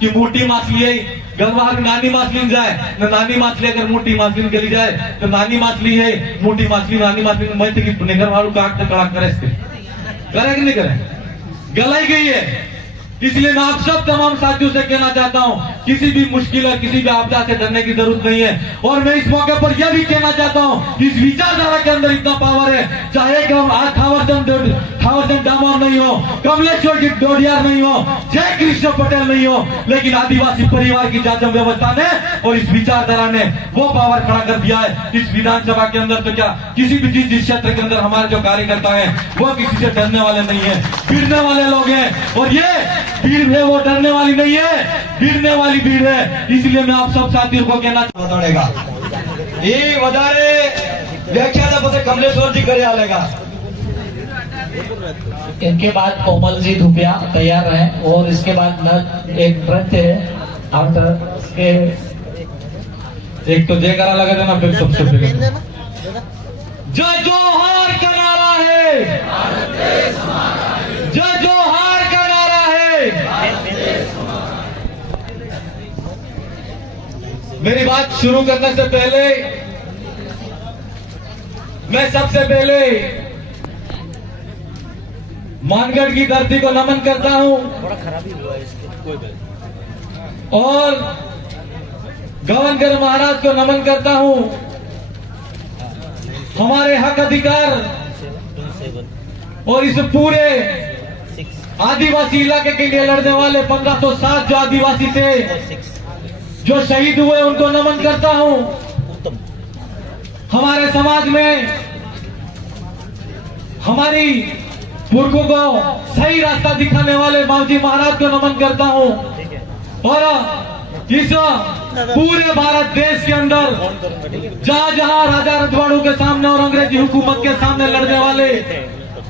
की मोठी मासली आहे गरवार नानी मासली जाए न नानी माछली अगर मोटी माछली गली जाए तो नानी माछली है मोटी माछली नानी माछली मैं तो निगर वालों काट तो कड़ा करे करे कि नहीं करे गलाई गई है। इसलिए मैं आप सब तमाम साथियों से कहना चाहता हूं किसी भी मुश्किल और किसी भी आपदा से डरने की जरूरत नहीं है। और मैं इस मौके पर यह भी कहना चाहता हूं इस विचारधारा के अंदर इतना पावर है, चाहे थावरचंद डामोर नहीं हो, कमलेश्वर जी डोडियार नहीं हो, जय कृष्ण पटेल नहीं हो, लेकिन आदिवासी परिवार की जांच व्यवस्था ने और इस विचारधारा ने वो पावर खड़ा कर दिया है इस विधानसभा के अंदर। तो क्या किसी भी जिस क्षेत्र के अंदर हमारे जो कार्यकर्ता है वो किसी से डरने वाले नहीं है, भिड़ने वाले लोग हैं। और ये भीड़ है वो डरने वाली नहीं है, भिड़ने वाली भीड़ है। इसलिए मैं आप सब साथियों को कहना माताड़ेगा ये वधारे व्याख्या પછી કમલેશ્વરજી કરે આલેगा। इनके बाद कोमल जी धुपिया तैयार है और इसके बाद एक नृत्य है आफ्टर के एक तो जयकारा लगा देना फिर सबसे पहले जय जोहार का नारा है, जय जोहार का नारा है। मेरी बात शुरू करने से पहले मैं सबसे पहले मानगढ़ की धरती को नमन करता हूं और गवर्नर महाराज को नमन करता हूं। हमारे हक अधिकार और इस पूरे आदिवासी इलाके के लिए लड़ने वाले 1507 जो आदिवासी थे जो शहीद हुए उनको नमन करता हूं। हमारे समाज में हमारी पुरखों को सही रास्ता दिखाने वाले मावजी महाराज को नमन करता हूं। और इस पूरे भारत देश के अंदर जहां जहां राजा रजवाड़ों के सामने और अंग्रेजी हुकूमत के सामने लड़ने वाले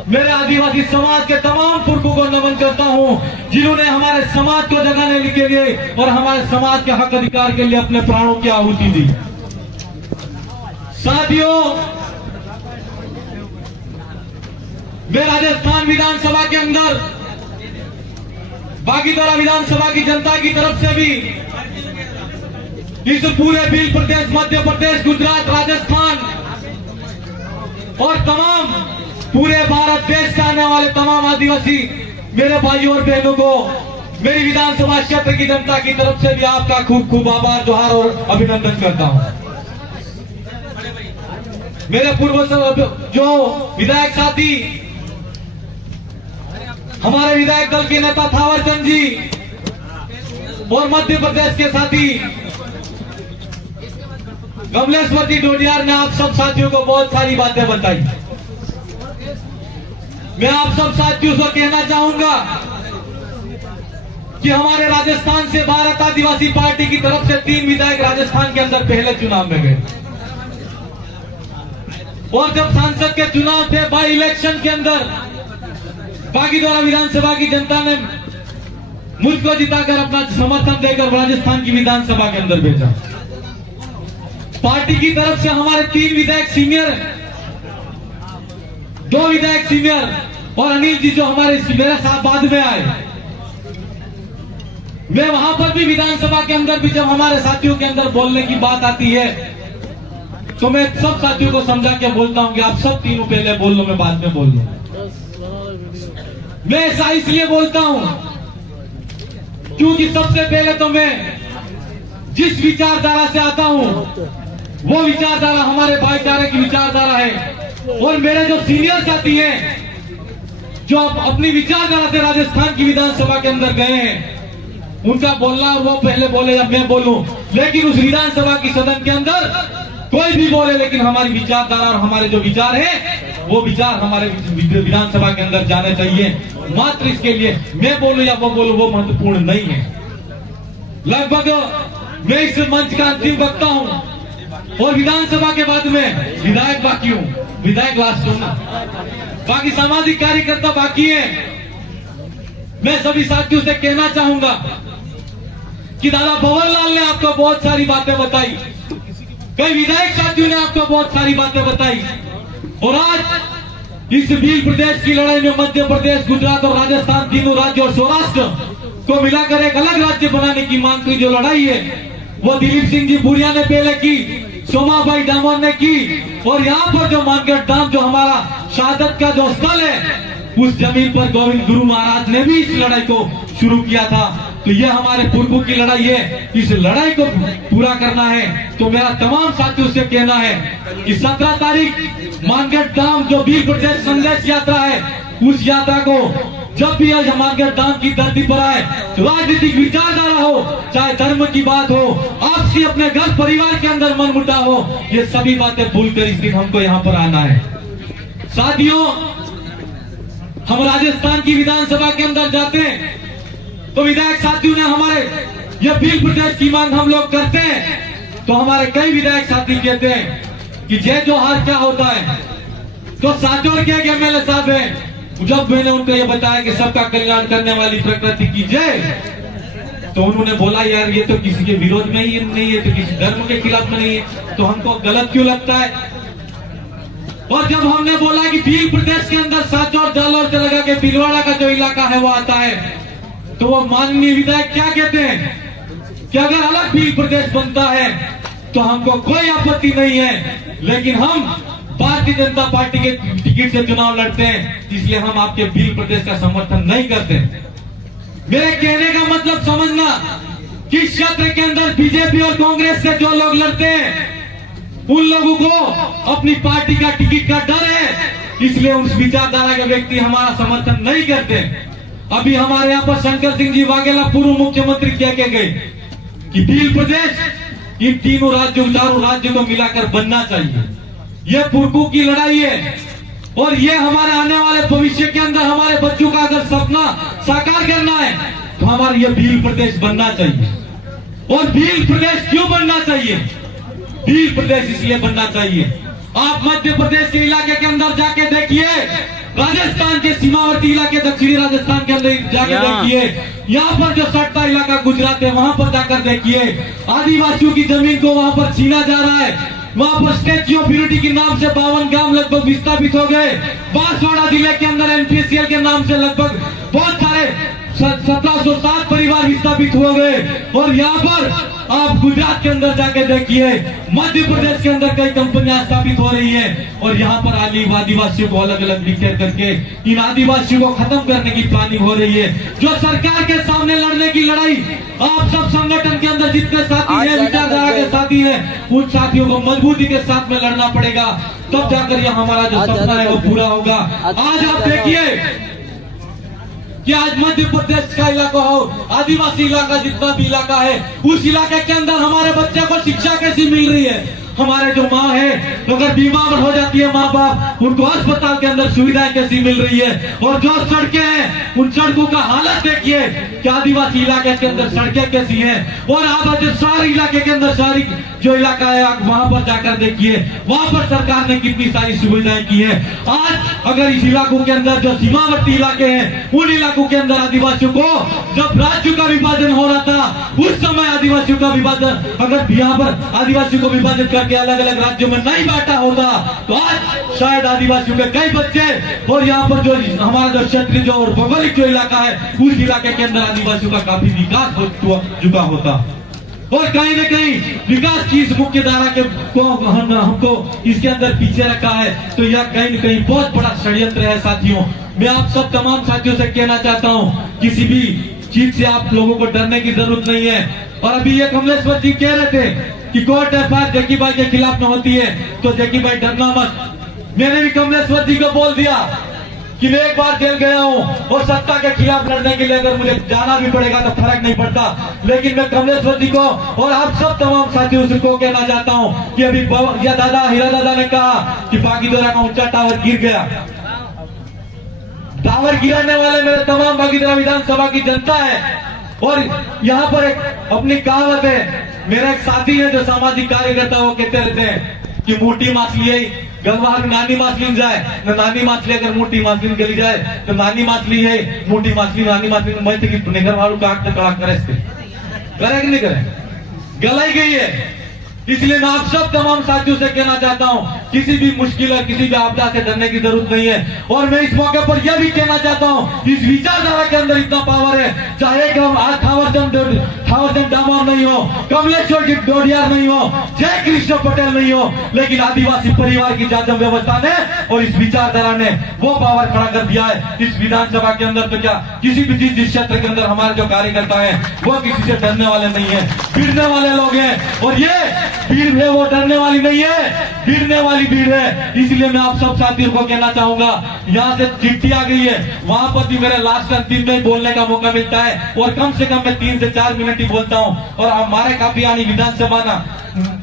मेरे आदिवासी समाज के तमाम पुरखों को नमन करता हूं जिन्होंने हमारे समाज को जगाने के लिए और हमारे समाज के हक अधिकार के लिए अपने प्राणों की आहुति दी। साथियों, मैं राजस्थान विधानसभा के अंदर बागीदोरा विधानसभा की जनता की तरफ से भी इस पूरे भील प्रदेश, मध्य प्रदेश, गुजरात, राजस्थान और तमाम पूरे भारत देश से आने वाले तमाम आदिवासी मेरे भाइयों और बहनों को मेरी विधानसभा क्षेत्र की जनता की तरफ से भी आपका खूब खूब आभार, जोहार और अभिनंदन करता हूं। मेरे पूर्व जो विधायक साथी हमारे विधायक दल के नेता थावरचंद जी और मध्य प्रदेश के साथी कमलेश्वर जी डोडियार ने आप सब साथियों को बहुत सारी बातें बताई। मैं आप सब साथियों से कहना चाहूंगा कि हमारे राजस्थान से भारत आदिवासी पार्टी की तरफ से 3 विधायक राजस्थान के अंदर पहले चुनाव में गए और जब सांसद के चुनाव थे बाई इलेक्शन के अंदर बागीदोरा विधानसभा की जनता ने मुझको जिताकर अपना समर्थन देकर राजस्थान की विधानसभा के अंदर भेजा। पार्टी की तरफ से हमारे 3 विधायक सीनियर, 2 विधायक सीनियर और अनिल जी जो हमारे मेरे साथ बाद में आए। मैं वहां पर भी विधानसभा के अंदर भी जब हमारे साथियों के अंदर बोलने की बात आती है तो मैं सब साथियों को समझा के बोलता हूं कि आप सब तीनों पहले बोल लो, मैं बाद में बोल लूं। मैं ऐसा इसलिए बोलता हूं क्योंकि सबसे पहले तो मैं जिस विचारधारा से आता हूं वो विचारधारा हमारे भाईचारे की विचारधारा है। और मेरे जो सीनियर साथी हैं जो अपनी विचारधारा से राजस्थान की विधानसभा के अंदर गए हैं उनका बोलना और वो पहले बोले या मैं बोलूं, लेकिन उस विधानसभा की सदन के अंदर कोई भी बोले, लेकिन हमारी विचारधारा और हमारे जो विचार हैं वो विचार हमारे विधानसभा के अंदर जाने चाहिए। मात्र इसके लिए मैं बोलूं या वो बोलूं वो महत्वपूर्ण नहीं है। लगभग मैं इस मंच का अंतिम वक्ता हूं और विधानसभा के बाद में विधायक बाकी हूं, विधायक लास्ट हूं, बाकी सामाजिक कार्यकर्ता बाकी हैं। मैं सभी साथियों से कहना चाहूंगा कि दादा भंवरलाल ने आपको बहुत सारी बातें बताई, कई विधायक साथियों ने आपको बहुत सारी बातें बताई और आज इस भील प्रदेश की लड़ाई में मध्य प्रदेश, गुजरात और राजस्थान तीनों राज्य और सौराष्ट्र को मिलाकर एक अलग राज्य बनाने की मांग की जो लड़ाई है वो दिलीप सिंह जी भूरिया ने पहले की, सोमाबाई डामोर ने की, और यहाँ पर जो मानगढ़ धाम जो हमारा शहादत का जो स्थल है उस जमीन पर गोविंद गुरु महाराज ने भी इस लड़ाई को शुरू किया था। तो यह हमारे पूर्वों की लड़ाई है, इस लड़ाई को पूरा करना है। तो मेरा तमाम साथियों से कहना है कि 17 तारीख मानगढ़ धाम जो वीर प्रदेश संदेश यात्रा है, उस यात्रा को जब भी आज मानगढ़ धाम की धरती पर आए, राजनीतिक विचारधारा हो, चाहे धर्म की बात हो, आपसी अपने घर परिवार के अंदर मन मुटाव हो, ये सभी बातें भूलकर इस दिन हमको यहाँ पर आना है। साथियों, हम राजस्थान की विधानसभा के अंदर जाते हैं तो विधायक साथियों ने हमारे ये वीर प्रदेश की मांग हम लोग करते हैं, तो हमारे कई विधायक साथी कहते हैं कि जय जोहार क्या होता है। तो साचौर के एमएलए साहब हैं, जब मैंने उनको ये बताया कि सबका कल्याण करने वाली प्रकृति की जय, तो उन्होंने बोला यार ये तो किसी के विरोध में ही नहीं है, तो किसी धर्म के खिलाफ में नहीं है, तो हमको गलत क्यों लगता है। और जब हमने बोला कि भील प्रदेश के अंदर साचौर जालौर से लगा के भीलवाड़ा का जो इलाका है वो आता है, तो वो माननीय विधायक क्या कहते हैं कि अगर अलग भील प्रदेश बनता है तो हमको कोई आपत्ति नहीं है, लेकिन हम भारतीय जनता पार्टी के टिकट से चुनाव लड़ते हैं, इसलिए हम आपके भील प्रदेश का समर्थन नहीं करते। मेरे कहने का मतलब समझना कि इस क्षेत्र के अंदर बीजेपी और कांग्रेस से जो लोग लड़ते हैं उन लोगों को अपनी पार्टी का टिकट का डर है, इसलिए उस विचारधारा के व्यक्ति हमारा समर्थन नहीं करते। अभी हमारे यहाँ पर शंकर सिंह जी वाघेला पूर्व मुख्यमंत्री कह के गए कि भील प्रदेश इन तीनों राज्यों चारों राज्यों को मिलाकर बनना चाहिए। यह पूर्वों की लड़ाई है और ये हमारे आने वाले भविष्य के अंदर हमारे बच्चों का अगर सपना साकार करना है तो हमारा यह भील प्रदेश बनना चाहिए। और भील प्रदेश क्यों बनना चाहिए? भील प्रदेश इसलिए बनना चाहिए, आप मध्य प्रदेश के इलाके के अंदर जाके देखिए, राजस्थान के सीमावर्ती इलाके दक्षिणी राजस्थान के अंदर जाके देखिए, यहाँ पर जो सटता इलाका गुजरात है वहां पर जाकर देखिए, आदिवासियों की जमीन को वहां पर छीना जा रहा है। वहां पर स्टैच्यू ऑफ यूनिटी के नाम से 52 गांव लगभग विस्थापित हो गए। बांसवाड़ा जिले के अंदर एमपीसीएल के नाम से लगभग बहुत सारे 1707 परिवार विस्थापित हो गए। और यहाँ पर आप गुजरात के अंदर जाके देखिए, मध्य प्रदेश के अंदर कई कंपनियां स्थापित हो रही हैं और यहाँ पर आदिवासियों को अलग अलग बिखेर करके इन आदिवासियों को खत्म करने की प्लानिंग हो रही है। जो सरकार के सामने लड़ने की लड़ाई, आप सब संगठन के अंदर जितने साथी हैं, विचारधारा के साथी हैं, उन साथियों को मजबूती के साथ में लड़ना पड़ेगा, तब जाकर यह हमारा जो सपना है वो पूरा होगा। आज आप देखिए कि आज मध्य प्रदेश का इलाका हो, आदिवासी इलाका जितना भी इलाका है, उस इलाके के अंदर हमारे बच्चे को शिक्षा कैसी मिल रही है। हमारे जो माँ है अगर बीमार हो जाती है माँ बाप, उनको अस्पताल के अंदर सुविधाएं कैसी मिल रही है। और जो सड़कें हैं उन सड़कों का हालत देखिए कि आदिवासी इलाके के अंदर सड़कें कैसी हैं। और आप शहरी इलाके के अंदर शहरी जो इलाका है आप वहां पर जाकर देखिए, वहां पर सरकार ने कितनी सारी सुविधाएं की है। आज अगर इस इलाकों के अंदर जो सीमावर्ती इलाके हैं उन इलाकों के अंदर आदिवासियों को जब राज्यों का विभाजन हो रहा था, उस समय आदिवासियों का विभाजन अगर यहाँ पर आदिवासियों को विभाजित करके अलग अलग राज्यों में नहीं बांटा होगा तो आज शायद आदिवासियों के कई बच्चे और यहाँ पर जो हमारा जो क्षेत्रीय जो और भौगोलिक जो इलाका है उस इलाके के अंदर आदिवासियों का काफी विकास हो चुका होता। और कहीं न कहीं विकास की इस मुख्य धारा के को हमको इसके अंदर पीछे रखा है, तो यह कहीं न कहीं बहुत बड़ा षड्यंत्र है। साथियों, मैं आप सब तमाम साथियों से कहना चाहता हूँ, किसी भी चीज से आप लोगों को डरने की जरूरत नहीं है। और अभी ये कमलेश्वर जी कह रहे थे कि कोर्ट एफआईआर जग्गी भाई के खिलाफ में होती है तो जग्गी भाई डरना मत। मैंने भी कमलेश्वर जी को बोल दिया कि मैं एक बार जेल गया हूँ और सत्ता के खिलाफ लड़ने के लिए अगर मुझे जाना भी पड़ेगा तो फर्क नहीं पड़ता। लेकिन मैं कमलेश्वर जी को और आप सब तमाम साथियों से को कहना चाहता हूँ कि अभी हीरा दादा ने कहा कि बागीदोरा का ऊंचा टावर गिर गया। टावर गिराने वाले मेरे तमाम बागीदोरा विधानसभा की जनता है। और यहाँ पर एक अपनी कहावत है, मेरा एक साथी है जो सामाजिक कार्यकर्ता, वो कहते रहते हैं कि मोटी मछली है गलवाहर नानी मछली जाए न, नानी मछली अगर मोटी मछली गली जाए तो नानी मछली है, मोटी मछली नानी मछली मैं तो कि घर वालों काट कड़ा करे कि नहीं करे, गलाई गई है। इसलिए मैं आप सब तमाम साथियों से कहना चाहता हूँ किसी भी मुश्किल और किसी भी आपदा से डरने की जरूरत नहीं है। और मैं इस मौके पर यह भी कहना चाहता हूँ, इस विचारधारा के अंदर इतना पावर है, चाहे थावरचंद डामोर नहीं हो, कमलेश्वर जी डोडियार नहीं हो, जय कृष्ण पटेल नहीं हो, लेकिन आदिवासी परिवार की जाजम व्यवस्था ने और इस विचारधारा ने वो पावर खड़ा कर दिया है इस विधानसभा के अंदर। तो क्या किसी भी जिस क्षेत्र के अंदर हमारे जो कार्यकर्ता हैं वो किसी से डरने वाले नहीं है, भिड़ने वाले लोग हैं। और ये भीड़ है वो डरने वाली नहीं है, भिड़ने वाली भीड़ है। इसलिए मैं आप सब साथियों को कहना चाहूंगा, यहाँ से चिट्ठी आ गई है, वहां पर भी मेरे लास्ट अंतिम में बोलने का मौका मिलता है और कम से कम मैं 3 से 4 मिनट ही बोलता हूँ। और हमारे काफी यानी विधानसभा ना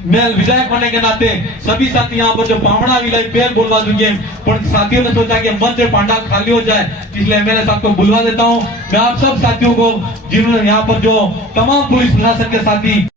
मैं विधायक होने के नाते सभी साथी यहाँ पर जो पावड़ा विलाई पेड़ बोलवा दूंगे, पर साथियों ने सोचा कि मंच से पांडाल खाली हो जाए, इसलिए मेरे साथ को बुलवा देता हूँ। मैं आप सब साथियों को जिन्होंने यहाँ पर जो तमाम पुलिस प्रशासन के साथी